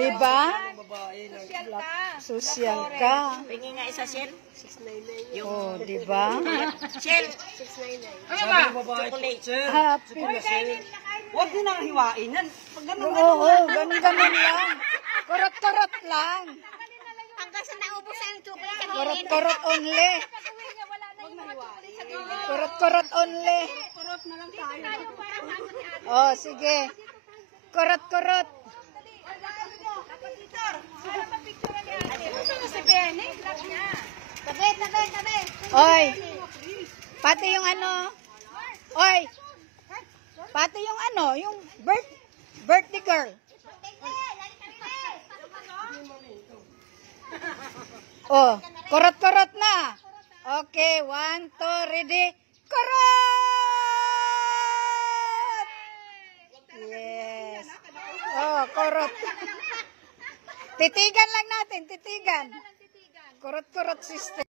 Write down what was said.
Diba? Social ka. Social ka. Tingin nga isa, Shell. Oh, diba? Shell. Chocolate. Happy. Huwag din ang hiwain yan. Pag ganun, Oo, ganun lang. Kurot-kurot lang. Hanggang sa naubos ang chocolate. Kurot-kurot only. Pag-uwi niya, wala na yung mga chocolate sa gilid. Kurot-kurot only. kurot na lang tayo. Tayo parang ako ni ate. Oh, sige. Kurot-kurot. Para mapicture ni ate. Gusto mo si Benny? Vlog niya. Tabi, tabi, tabi. Oy. Pati yung ano. Oy. Pati yung ano, yung birthday girl. Oh, kurot-kurot na. Okay, 1, 2, ready. Kurot! Yes. Oh, kurot. Titigan lang natin, titigan. Kurot-kurot sister.